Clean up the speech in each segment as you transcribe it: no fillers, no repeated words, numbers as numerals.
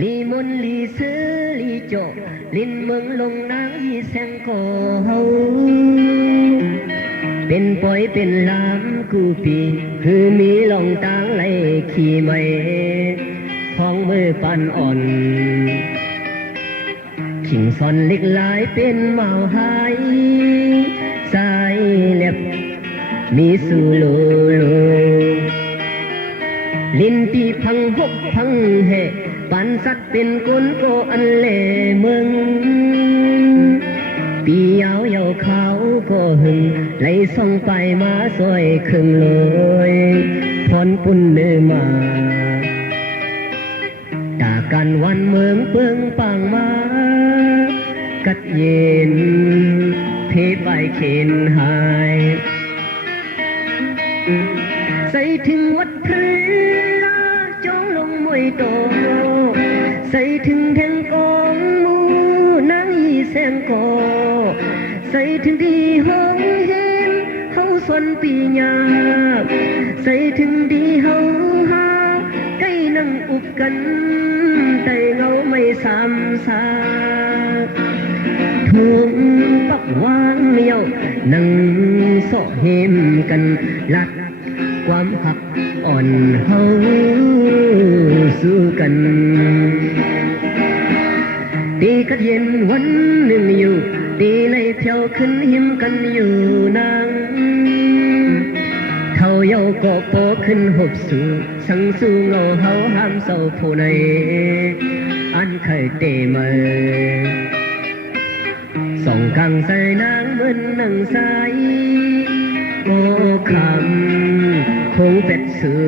ลีมนลีซื้อลีโจลินเมืองลงนางอีแสงก่อเฮาเป็นปอยเป็นลามกูปีคือมีลองตางไหลขี่ไม่ของมือปันอ่อนขิงซอนเล็กหลายเป็นเมาหายสายเล็บมีสูโลโลลินปีพังหกพังเหปันสัตว์เป็นกุนโกอันเล่เมืองปียาวยาวเขาก็หึงไหลส่องไปมาสวยครึ่งเลยพรปุ่นเนื้อมาตากันวันเมืองเปืองปังมากัดเย็นเพไปเข็นหายใส่ถึงวัดพระจงลงมวยโตใส่ถึงแทงกองมูนางอีแสงกอใส่ถึงดีห้องเห็นเฮาสวนปีญาใส่ถึงดีเฮาหาใกล้นั่งอุบกันแต่เงาไม่ซ้ำซากทวงปักวางเมียวนั่งโซเห็มกันลัดความหักอ่อนเฮาสู้กันตีกัดเย็นวันหนึ่งอยู่ตีในเที่ยวขึ้นหิมกันอยู่นางเท่าเยาก็โปขึ้นหบสู่สังสู้เงาเฮาห้ามเศร้าผู้ในอันเคยเตะมาส่องกังใส่นางเหมือนนางสายโอ้คำคงเป็ดสื่อ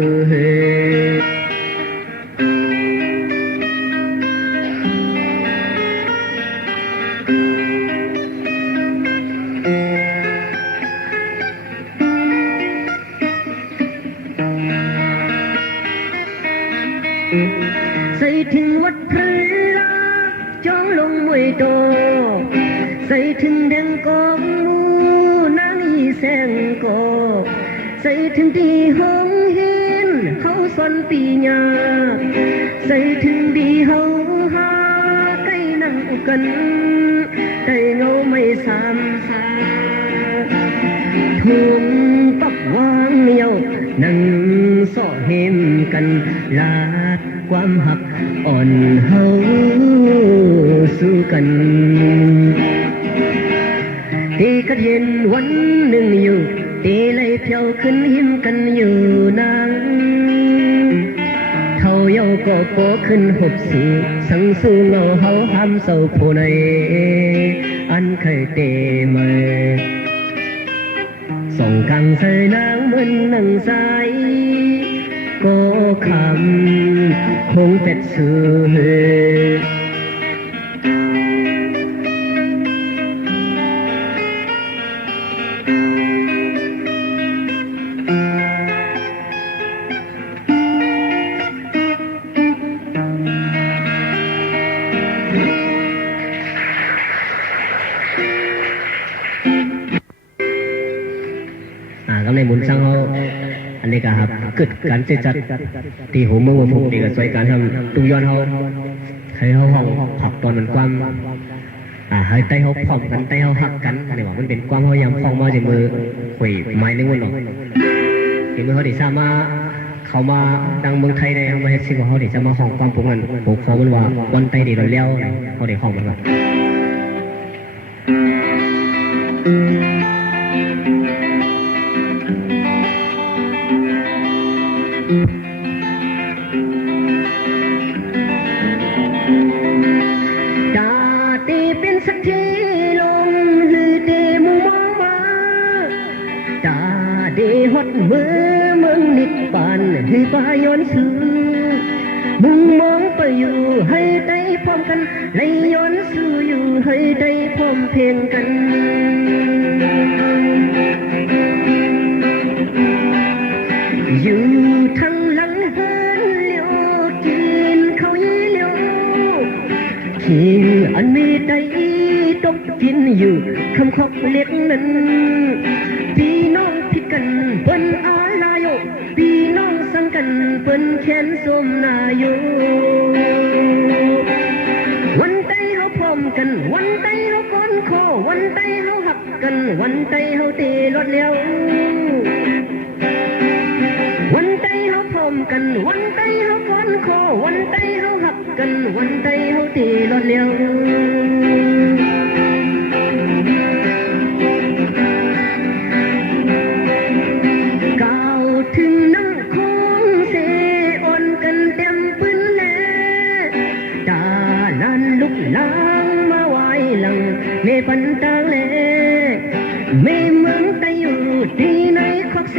ใส่ถึงวัดพระจองลงมวยโตใส่ถึงแดงกองมูนางอีแสงกอใส่ถึงดีห้องเห็นเฮาสอนปีญาใส่ถึงดีเฮาหาใกล้นั่งกันแต่เงาไม่ซ้ำซาทุ่งปักวางเมียวนั่งโซเห็มกันลาดความหักอ่อนเฮาสู้กันตีกัดเย็นวันหนึ่งอยู่ตีไล่เที่ยวขึ้นหิมกันอยู่นางเท่าเยาก็โกขึ้นหบสู่สังสู้เงาเฮาห้ามเศร้าผู้ในอันเคยเตะมาส่องกังใส่นางเหมือนนางสายก็คำคงเป็ดสื่อก็ในหมุนสร้างเขาอันนี้ก็ครับเกิดการจัดที่หัวเมืองผมดีกับสวยการทำตุ้งย้อนเขาให้เขาห้องผักตอนนั้นความให้ไตเขาพร้อมกันไตเขาหักกันอันนี้ว่ามันเป็นความเขายำพองมาจากมือหวยไม้ในวันหรอกเห็นเมื่อเขาได้ทราบมาเขามาดังเมืองไทยได้มาเฮ็ดสิ่งของเขาได้จะมาห้องความปุ๊กมันปุ๊กเขามันว่าวันไตดีเราเลี้ยวเขาได้ห้องมันว่าดาตีเป็นสักทีลงลือเดมุมองมาดาเดฮอดมือมึงนิดปานให้ปาย้อนซื้อมึงมองไปอยู่ให้ได้พร้อมกันในย้อนซื้ออยู่ให้ได้พร้อมเพลงกันอยู่ทั้งหลังเฮือนเลี้ยวกินข้าวยี่เลี้ยวขิงอันมีใจตกกินอยู่คำคบเล็กนั้นพี่น้องพิดกันเปิ้นอาลายพี่น้องสังกันเปิ้นแขนสมนาอยู่ วันใจเฮาตีรถเลี้ยววันใจเฮาพร้อมกันวันใจเฮาก้อนคอวันใจเฮาหักกันวันใจเฮาตีรถเลี้ยวก้าวถึงน้ำคงเสอ่อนกันเต็มปืนแลตาลันลุกลางมาไว้หลังเมปันตางแลเมเมืองไตอยู่ที่ไหนควักเส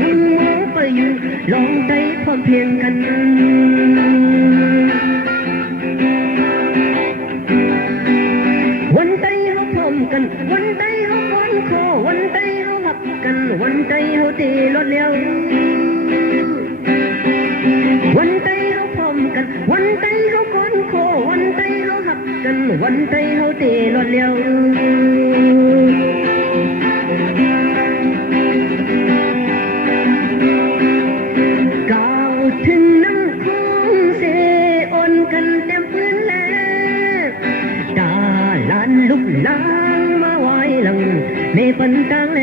มึงมองไปอยู่ลองใจพร้อมเพียงกันวันใจเฮาพร้อมกันวันใจเฮาก้อนคอวันใจเฮาหักกันวันใจเฮาตีรถเลี้ยววันใจเฮาพร้อมกันวันใจเฮาก้อนคอวันใจเฮาหักกันวันใจเฮาตีรถเลี้ยวก้าวถึงน้ำคงเสอ่อนกันเต็มพื้นแล้วตาลานลุกลางมาไว้หลังเมปันตางแล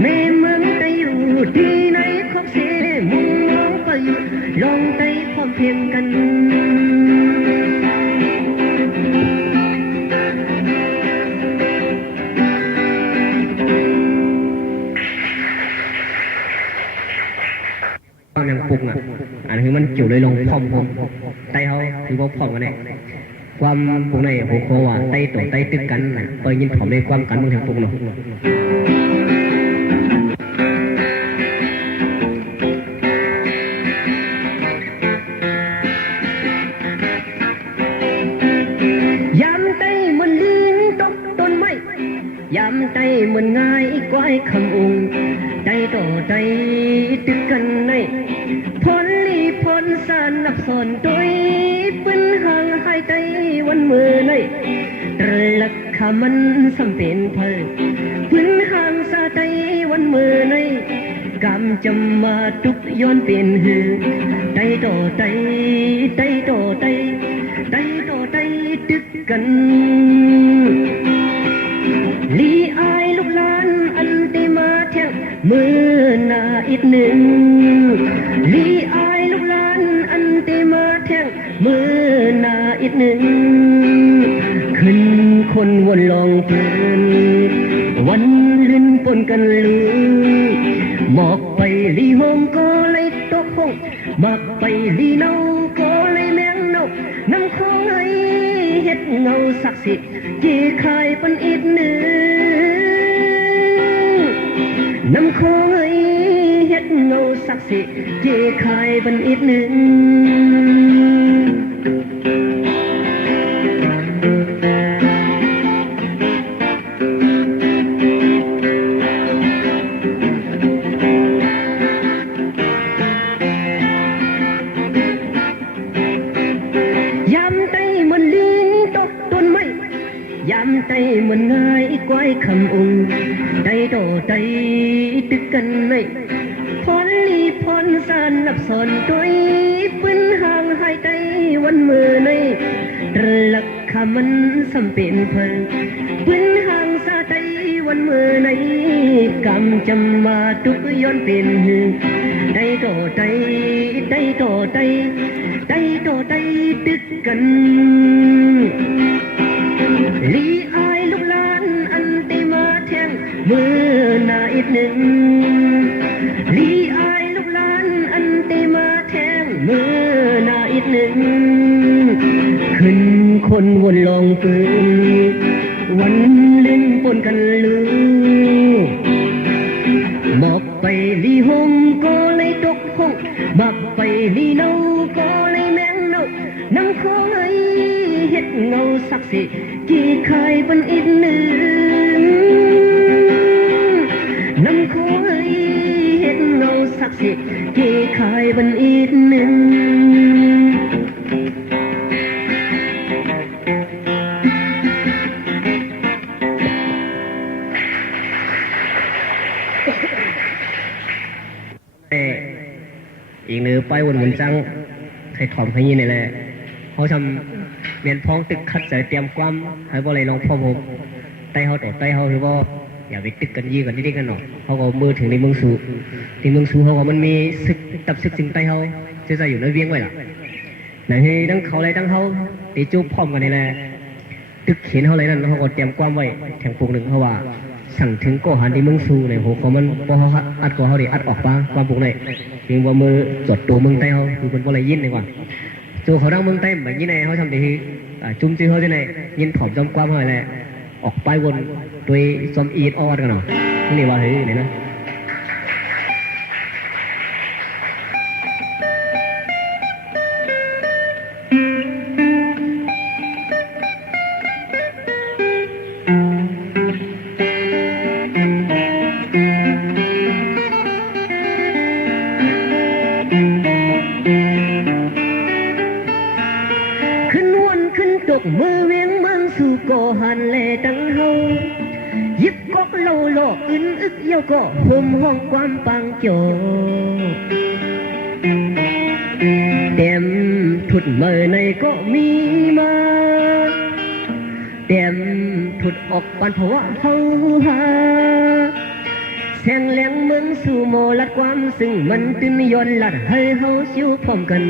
เมเมืองไตอยู่ที่ไหนคอกเสมุงมองไปอยู่ลองไตพร้อมเพียงกันความยังปรุงอันคือมันจิ๋วเลยลงพร้อมไตเขาคือว่าพร้อมกันแน่ความปรุงในหัวโคว่าไตตัวไตตึกกันเปิดยินผอมในความกันมึงทางปรุงเนาะยามไตมันลิงตกต้นไม้ยามไตมันง่ายกวายคำองไตต่อไตตึกกันในพลลีพลสานนับสอนตัวปืนห่างหายใจวันมือในตรลักขมันสัมเป็นเพลปืนห่างสาใจวันมือในกำจำมาทุกย้อนเป็นหือไตต่อไตไตต่อไตไตต่อไตตึกกันลีอายลูกหลานอันติมาแทงมือหน้าอีกหนึ่งลีอายลูกหลานอันติมาแทงมือหน้าอีกหนึ่งขึ้นคนวนลองเพลินวันลื่นปนกันลือหมอกไปลีโฮมก็เลยตกห้องหมากไปลีเนาก็เลยแมงเนาน้ำคงไอเฮ็ดเงาศักดิ์สิทธิ์จีคายปันอีกหนึ่งน้ำคงไอเฮ็ดเงาศักดิ์สิทธิ์จีคายปันอีกหนึ่งยามใจมันง่ายกวายคำองใจต่อใจตึกกันในพรลีพรสานนับสอนตัวปืนห่างหายใจวันมือในตรลักขมันสัมเป็นเพลปืนห่างสาใจวันมือในกำจำมาทุกย้อนเป็นใจต่อใจใจต่อใจใจต่อใจตึกกันลีอายลูกหลานอันติมาแทงมือหน้าอีกหนึ่งลีอายลูกหลานอันติมาแทงมือหน้าอีกหนึ่งขึ้นคนวนลองปืนวันลื่นปนกันลือหมอกไปลีโฮมก็เลยตกห้องหมากไปลีเนาก็เลยแมงเนาน้ำคงไอเฮ็ดเงาศักดิ์สิทธิ์จีคายปันอีกหนึ่งน้ำคงไอเฮ็ดเงาศักดิ์สิทธิ์จีคายปันอีกหนึ่งอีกหนึ่งไปวนเหมือนจังใครถอมขยี้นี่แหละเขาทำเมียนพ้องตึกขัดใจเตรียมความให้บ่เลยลองพ่อผม ไต้เฮาต่อไต้เฮาคือว่าอย่าไปตึกกันยี่กันนิดๆกันหน่อยเขาก็มือถึงในเมืองสูที่เมืองสูเขาก็มันมีศึกตับศึกจึงไต้เฮาจะใส่อยู่ในเวียงไว้ล่ะไหนให้ทั้งเขาอะไรทั้งเขาตีจูบพร้อมกันนี่แหละตึกเขียนเขาอะไรนั่นเขาก็เตรียมความไว้แข่งปงหนึ่งเพราะว่าสั่งถึงก็หันที่เมืองสูในโหเขามันพอเขาอัดก็เขาได้อัดออกปะความปงในเพียงว่ามือจดตัวเมืองไต้เขาคือมันก็เลยยินดีกว่าจูเขาดังเมืองไต้แบบนี้ในเขาทำดีจุ่มจื้อเขาที่ไหนยินผอมจำความเขาอะไรออกไปวนโดยซอมอีดออดกันหน่อยนี่ว่าเฮ้ยไหนนะมือเวียงเมืองสู่ก่อหันแลตั้งเฮายิบก๊อกเล่าหลอกอึนอึกเยี่ยวก็ห่มห้องความปังโจเต็มถุดเมื่อในก็มีมาเต็มถุดออกปันเพราะว่าเฮาหาแสงแหลงเมืองสู่โมลัดความซึ่งมันตื่นย้อนลัดให้เฮาชิวพร้อมกัน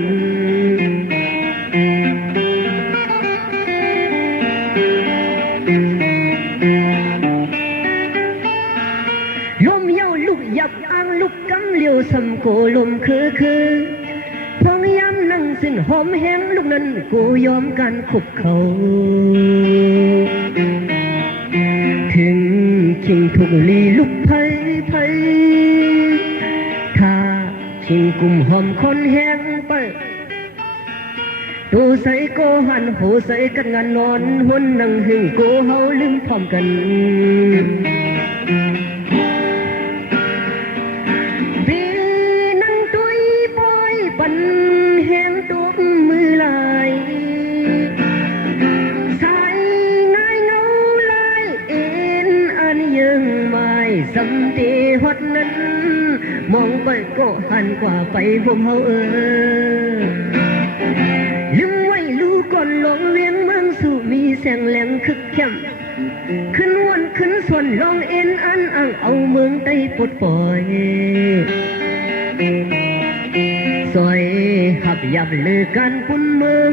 ลมเย้าลูกยักอ้างลูกกำเลี้ยวสำโกลมคือพองย้ำนั่งสิ้นหอมแห้งลูกนั้นกูยอมกันคุกเขาถึงคิงทุกลีลุกไผ่ถ้าคิงกุมหอมคนแห้งไปตูใส่โกหันโหใส่กันงานนอนหุ่นนั่งหึงโกเฮาลืมพร้อมกันปีนั่งตุยปอยปันแห้งตุกมือลายสายง่ายเงาลายเอ็นอันยังไม่สำเตฮอดนั้นมองไปโกหันกว่าไปผมเฮาก่อนลงเวียงเมืองสู่มีแสงแหลมคึกเข้มขึ้นวนขึ้นส่วนลองเอ็นอันอ่างเอาเมืองใต้ปลดปล่อยซอยหับยับเลือกันปุ่นเมือง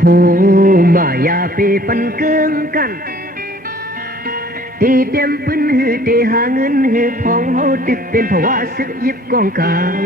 หูมายาปีปันเกิงกันตีเตรียมปืนหือตีหาเงินหือพองเฮาติดเป็นภาวะซึกยิบกองกลาง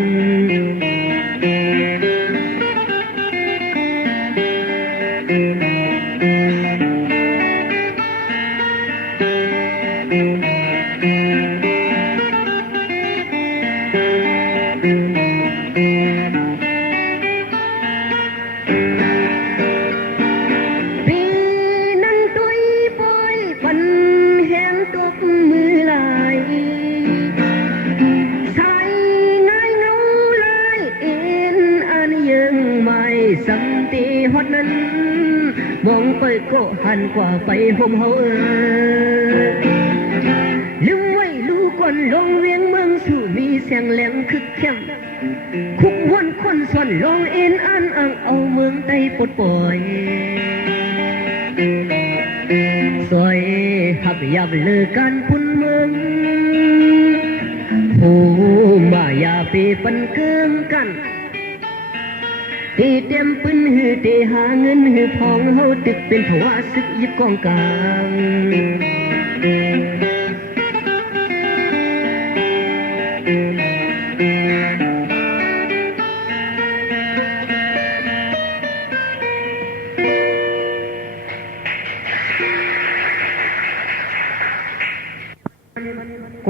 มองไปก็หันกว่าไปห่มเฮาลืมไว้ลูกก่อนลงเวียงเมืองสู่มีแสงแหลมคึกเข้มคุกวนคนส่วนลองเอ็นอันอ่างเอาเมืองใต้ปลดปล่อยซอยหับยับเลือกันพุ่นเมืองหูมายาปีปันเกิงกันตีเตรียมปืนหือตีหาเงินหือพองเฮาตึกเป็นภาวะซึกยิบกองกลาง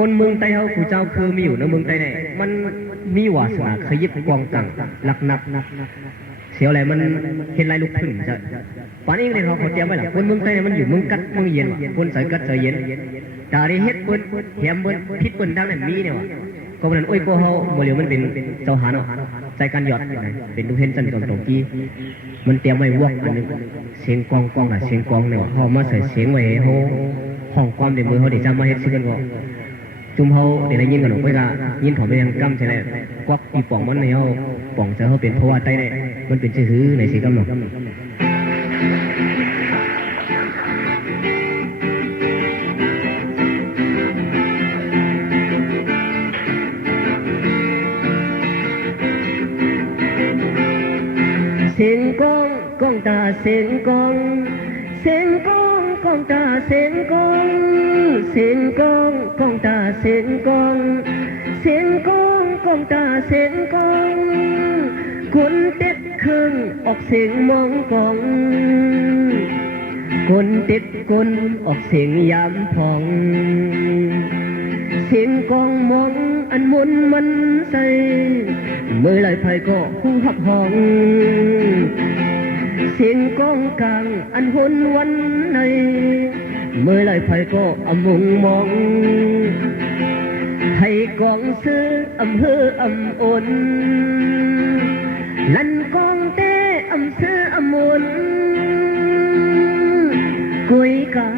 คนเมืองไต้เฮาผู้เจ้าคือมีอยู่ในเมืองไต้ไหนมันมีวาสนาเคยยิบกองกลางหลักนับเสียวอะไรมันเห็นลายลูกพึ่งจะป่านนี้เลยเขาเตรียมไว้หรอคนเมืองไต้มันอยู่เมืองกัดเมืองเย็นคนใส่กัดใส่เย็นดาริเฮ็ดเปิ้นแหมเปิ้นพิษเปิ้นทางนั้นมีเนี่ยวะก็มันโอ้ยพวกเขาโมเลวมันเป็นเจ้าหาเนาะใจกันหยอดเป็นดูเห็นจันทร์ตรงกี้มันเตรียมไว้วอกอันนึงเสียงกองอะเสียงกองเนี่ยพอมาใส่เสียงไว้เขาห้องความในมือเขาเดี๋ยวจำมาเฮ็ดซื้อกันก็จุ่มเขาเดี๋ยวได้ยินกันหนูไปละยินถอดไปยังกั้มใช่ไหมกวักอีป่องมันในเขาป่องจะเขาเป็นเพราะว่าใต้เนี่ยมันเป็นชื่อในสีกำหนด สียงกองกองตาเสียงกองเสียงกองกองตาเสียงกองเสียงกองกองตาเสียงกองเสียงกองกองตาเสียงกองคนเต็ดเครื่องออกเสียงมองกองคนติดคนออกเสียงยามพองเสียงกองมองอันมุนมันใสเมื่อไรไผก็หูหับห้องเสียงกองกลางอันหุนวันในเมื่อไรไผก็อมุงมองให้กองซื้ออำเภออำอนลันกองเต้อำซื้ออำมนกุยกา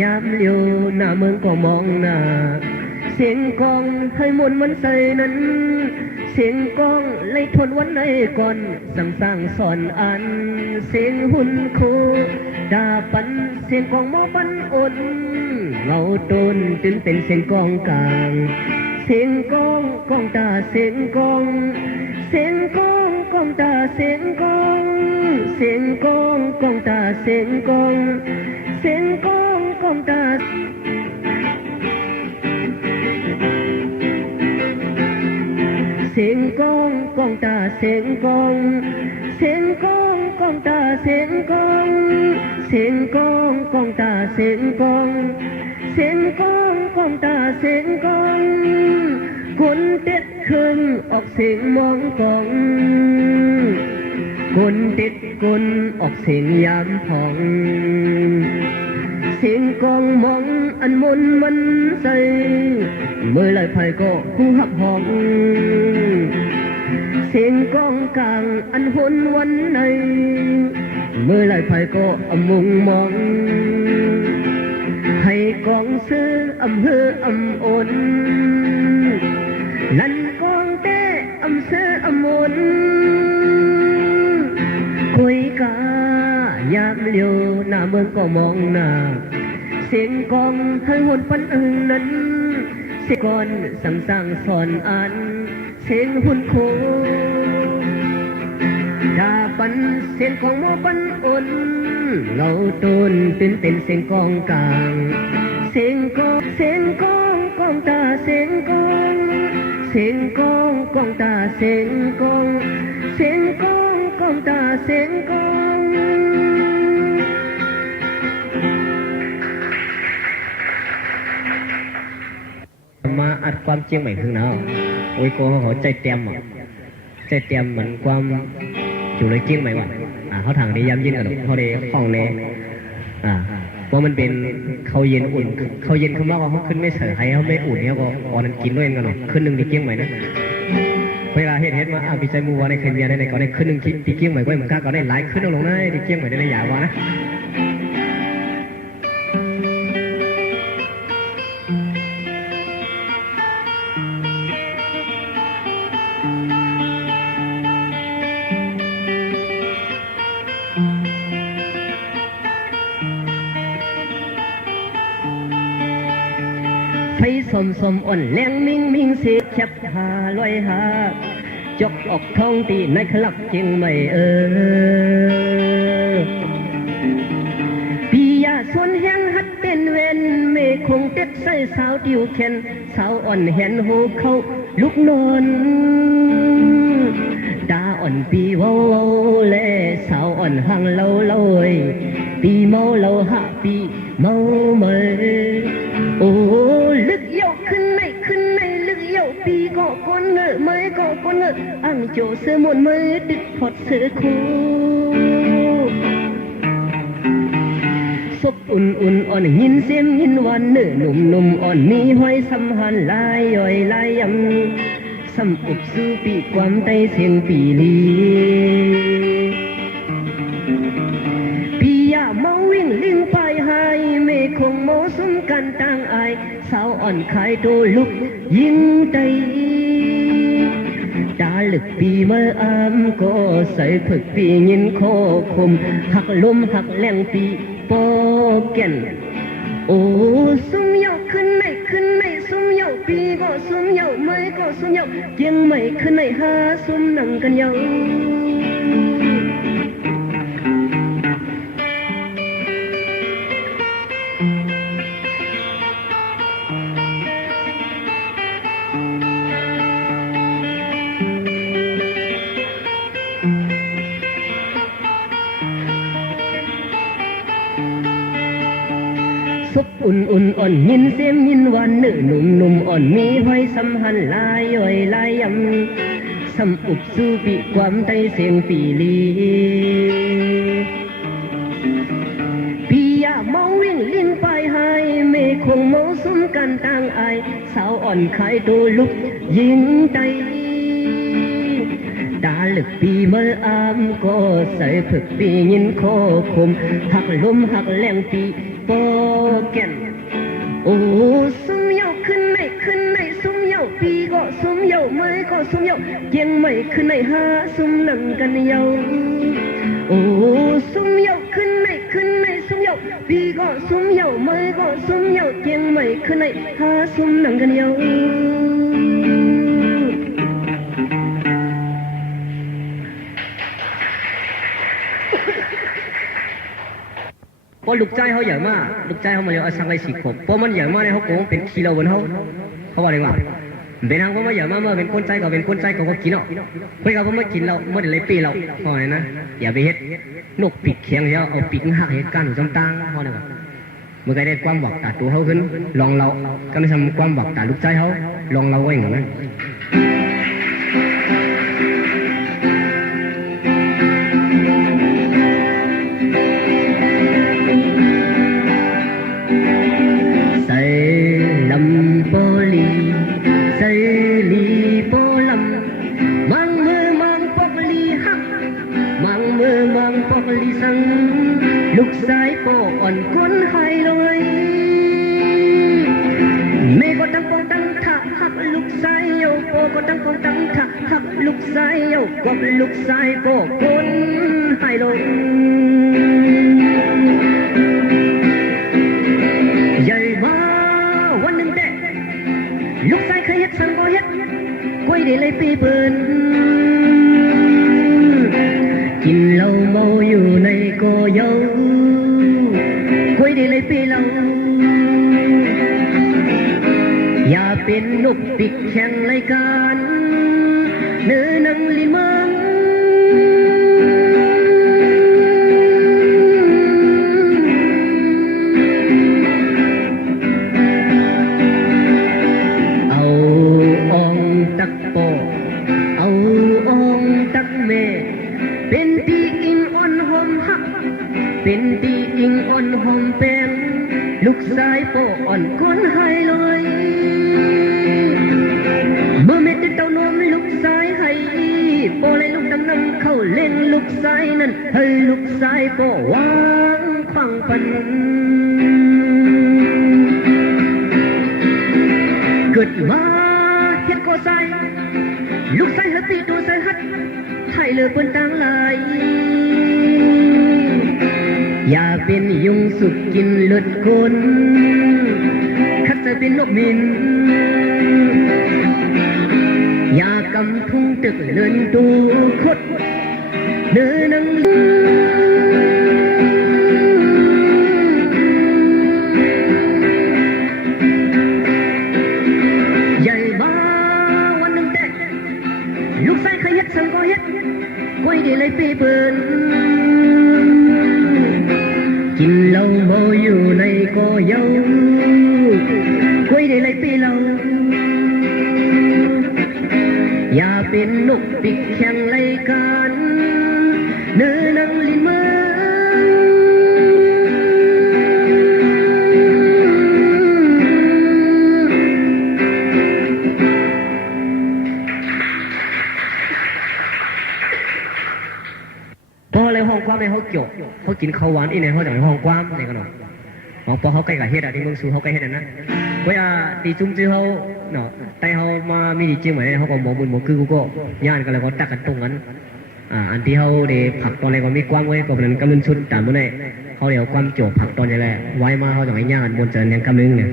ยามเลี้ยวหน้าเมืองก็มองหน้าเสียงกองให้มนมันใส่นั้นเสียงกองไล่ทนวันไหนก่อนสั่งสร้างสอนอันเสียงหุ่นคูดาปันเสียงกองหมอปันอนเงาต้นจนเป็นเสียงกองกลางเสียงกองกองตาเสียงกองเสียงกองกองตาเสียงกองเสียงกองกองตาเสียงกองเสียงกองกองตาเสียงกองกองตาเสียงกองเสียงกองกองตาเสียงกองเสียงกองกองตาเสียงกองเสียงกองกองตาเสียงกองคนเด็ดขึ้นออกเสียงมองกองคนเด็ดคนออกเสียงยามพองเสียงกองมองอันมนมันใสเมื่อไรไผก็หูหับห้องเสียงกองกลางอันหนวันในเมื่อไรไผก็อมุงมองให้กองซื้ออำเภออำอนนั่นกองเต้อำซื้ออำมนคุยกายามเลี้ยวหน้าเมืองก็มองหน้าเสียงกองให้หนปันนั้นเสียงก่อนสั่งสร้างสอนอันเสียงหุ่นโคดาปันเสียงของหมอปันอนเงาต้นเป็นเสียงกองกลางเสียงกองเสียงกองกองตาเสียงกองเสียงกองกองตาเสียงกองเสียงกองกองตาเสียงกองมาอัดความเจียงใหม่ข้างหน้าโอ้ยโก้เขาใจเต็มอ่ะใจเต็มเหมือนความอยู่ในเจียงใหม่ว่ะเขาทางนี้ย้ำยินกันเขาได้ห้องนี้ว่ามันเป็นเขาเย็นอุ่นเขาเย็นเขามากกว่าเขาขึ้นไม่เสยให้เขาไม่อุ่นเนี่ยก็อ่อนนั้นกินด้วยกันหน่อยขึ้นหนึ่งตีเจียงใหม่นะเวลาเฮ็ดมาพิจัยมูว่าในเคมีในก็ได้ขึ้นหนึ่งตีเจียงใหม่ก็เหมือนกันก็ได้หลายขึ้นลงนะตีเจียงใหม่ได้หลายอย่างวะนะไฟสมอ่อนแรงมิ่งเสียแคบหาลอยหาจกออกท้องตีในคลับเจียงใหม่ปียาส่วนแห้งหัดเป็นเวนเมคงเต็ดใส่สาวติวเข็นสาวอ่อนเห็นหูเขาลุกนอนดาอ่อนปีเว้าแลสาวอ่อนหังเล่าปีเมาเล่าหะปีเมาเมยโอ้ลึกเยาขึ้นในลึกเยาปีก็คนเงอะไม่ก็คนเงอะอังโจเสือมวนมือติดพอดเสือคู่ศพอุ่นอ่อนยินเสียงยินวันเนื้อหนุ่มอ่อนมีห้อยสำหันลายย่อยลายยังสำอุบสู้ปีความใจเสียงปีลีปียาเมาวิ่งลิงไปหายเมคงโมสมกันต่างอายสาวอ่อนขายโตลุกยิงใจดาลึกปีเมื่ออามก็ใส่ผึกปียินโคคมหักลมหักแรงปีปอแก่นโอ้ซุ่มเยาขึ้นในซุ่มเยาปีก็ซุ่มเยาไม่ก็ซุ่มเยาเกียงไม่ขึ้นในหาซุ่มนั่งกันเยา บอุ่นอ่อนยินเสียงยินหวานเนื้อหนุ่มอ่อนมีห้อยสัมหันลายย่อยลายยำสัมอุบสู้ปีความใจเสียงปีลีปียาเมาวิ่งลิ้นไปให้เมฆคงเมาซุ้มกันต่างอายสาวอ่อนขายตัวลุกยิงใจตาลึกปีเมื่ออามก็ใส่ผึกปียินคอคมหักลมหักแรงปีโปแก่นโอ้ซุ้มเหยาขึ้นในซุ้มเหยาปีก็ซุ้มเหยาเมื่อก็ซุ้มเหยายังไม่ขึ้นในหาซุ้มนั่งกันเหยาโอ้ซุ้มเหยาขึ้นในซุ้มเหยาปีก็ซุ้มเหยาเมื่อก็ซุ้มเหยายังไม่ขึ้นในหาซุ้มนั่งกันเหยาพอลูกใจเขาใหญ่มากลูกใจเขามาเยอะสังไอสีขบเพราะมันใหญ่มากในเขาโกงเป็นคีโลบนเขาว่าอะไรวะเป็นทางเขาไม่ใหญ่มากเมื่อเป็นคนใจก็เป็นคนใจก็กินเอาเพื่อนเขาไม่กินเราไม่ได้เลยปีเราพอเลยนะอย่าไปเฮ็ดนกปีกแข็งแล้วเอาปีกหักเหตุการณ์จำตังพอเลยเมื่อไงได้ความหวังตาตัวเขาขึ้นลองเราก็ไม่ทำความหวังตาลูกใจเขาลองเราเองนะลูกสายโปอ่อนคนไห้ลอยเมก็ตั้งปองตั้งท่าหักลูกสายโยโปก็ตั้งปองตั้งท่าหักลูกสายโยกับลูกสายโปคนไห้ลอยใหญ่มาวันหนึ่งแต่ลูกสายเคยเฮ็ดสังก็เฮ็ดก้อยได้เลยปีเบิ่นกินเหล้าเมาอยู่ในก็เยาคุยได้เลยปีเราอย่าเป็นนกปิกแข่งรายการเนื้อนังลิมังเอาอองตักโปเอาอองตักเมเป็นตีอิงอ่อนหอมหักเป็นตีอิงอ่อนหอมแป้งลูกสายโปอ่อนคนไห้ลอยเมื่อเม็ดเต้านมลูกสายให้โปเลยลูกดังนั้นเข้าเล่นลูกสายนั้นให้ลูกสายโปวางขวางปันเกิดมาเฮ็ดก็ใส่ลูกสายให้ปีตัวใส่ฮัดให้เลือกบนต่างลายอย่าเป็นยุงสุกกินเลือดคนคัดจะเป็นนกบินอย่ากำทุ่งตึกเลินตัวคดเดินนังใหญ่บ้าวันหนึ่งแต่ลูกชายเคยเฮ็ดสังก็เฮ็ดก้อยได้เลยปีเปินกินเหล้าเมาอยู่ในก็เยาก้อยได้เลยปีเราอย่าเป็นนกปิกแข่งรายการเนื้อนังลินมาพอเลยห้องความในเขาเกี่ยวเขากินข้าวหวานอีในเขาจากห้องความในกันหน่อยห้องพอเขาใกล้กับเฮ็ดอะที่เมืองสูเขาใกล้เฮ็ดนะเวลาตีจุ้มจื้อเขาเนาะแต่เขามามีดีจริงไหมเขาก็หมอบุญหมอคือกูก็ย่านกันเลยก็ตักกันตรงนั้นอันที่เขาเดผักตอนแรกก็มีความไว้ก็เป็นกำลังชุดตามมื่อไหร่เขาเดี๋ยวความโจบผักตอนนี้แหละไว้มาเขาจะไม่ย่านบนเจริญยังกำลังเนี่ย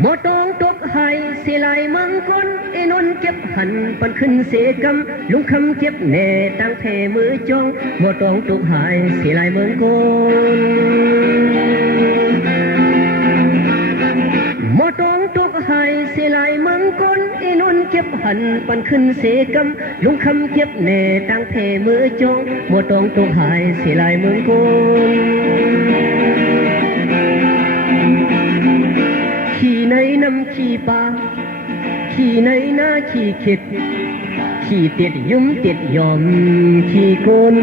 หมดตองตกไห้เสียลายมังกรไอ้นนเก็บหันปันขึ้นเสกำลุงคำเก็บแน่ตั้งเพมือจงหมดตองตกไห้เสียลายมังกรหมดตองตกไห้เสียลายมังกรไอ้นนเก็บ พันปันขึ้นเสกำลุงคำเก็บเน่ตั้งเพมือจงมัวตองตกหายเสียลายเมืองกุนขี่ในน้ำขี่ป่าขี่ในหน้าขี่เข็ดขี่ติดยุ่มติดยอมขี่กล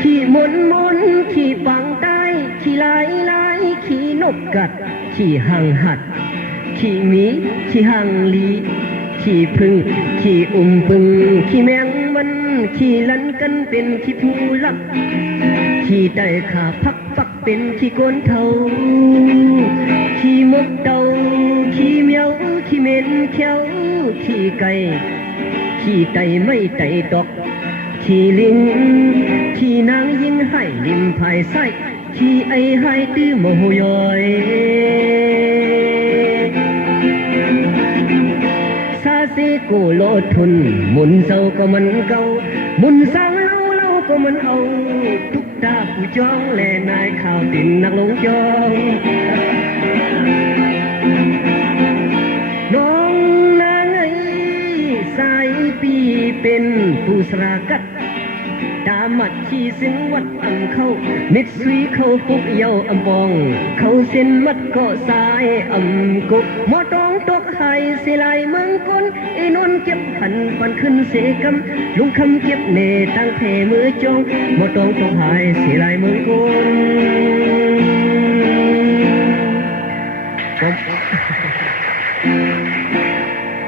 ขี่มนมนขี่ปังใต้ขี่ลายลายขี่นกกัดขี่หังหัดขี่หมีขี่หังลีขี่พึ่งขี่ปึงขี่แมงมันขี่ลันกันเป็นขี่ผู้ลักขี่ได้ขาพักปักเป็นขี่ก้นเทาขี่มกเตาขี่เมียวขี่เม็นเขียวขี่ไก่ขี่ไตไม่ไตตอกขี่ลิงขี่นางยิงให้ริมภายไส้ขี่ไอให้ตื้อโมโหยอยซาเซโกโลทุนหมุนเศร้าก็มันเก่าหมุนสร้างเล่าก็มันเอาทุกตาผู้จ้องแลนายข่าวตินนักลงจองน้องนางไอสายปีเป็นผู้สรากัดตามัดขี่ซึ่งวัดอันเข้านิดสุยเข้าปุกเยาอำบองเขาเส้นมัดก็สายอำกบหมอตองตกหายเสียลายเมืองกนไอ้นนเก็บพันปันขึ้นเสกำลุงคำเก็บเนตั้งเพมือจงหมอตองตกหายเสียลายเมืองกน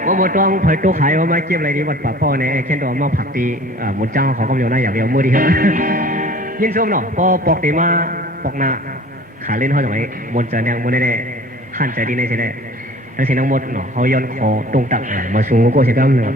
ว่าหมดต้องเผยตัวขายว่ามาเก็บอะไรดีวัดป่าพ่อเนี่ยแค่ตัวมาผักตีหมดจ้างเขาก็เดียวหน้าอย่างเดียวมือดีครับยินส้มเนาะพอปอกตีมาปอกหน้าขาเล่นเขาอย่างไรหมดจะยังหมดได้ขันใจดีในใช่ไหมแล้วสิน้องหมดเนาะเขาย้อนคอตรงตักมาสูงก็เสียกันเนาะ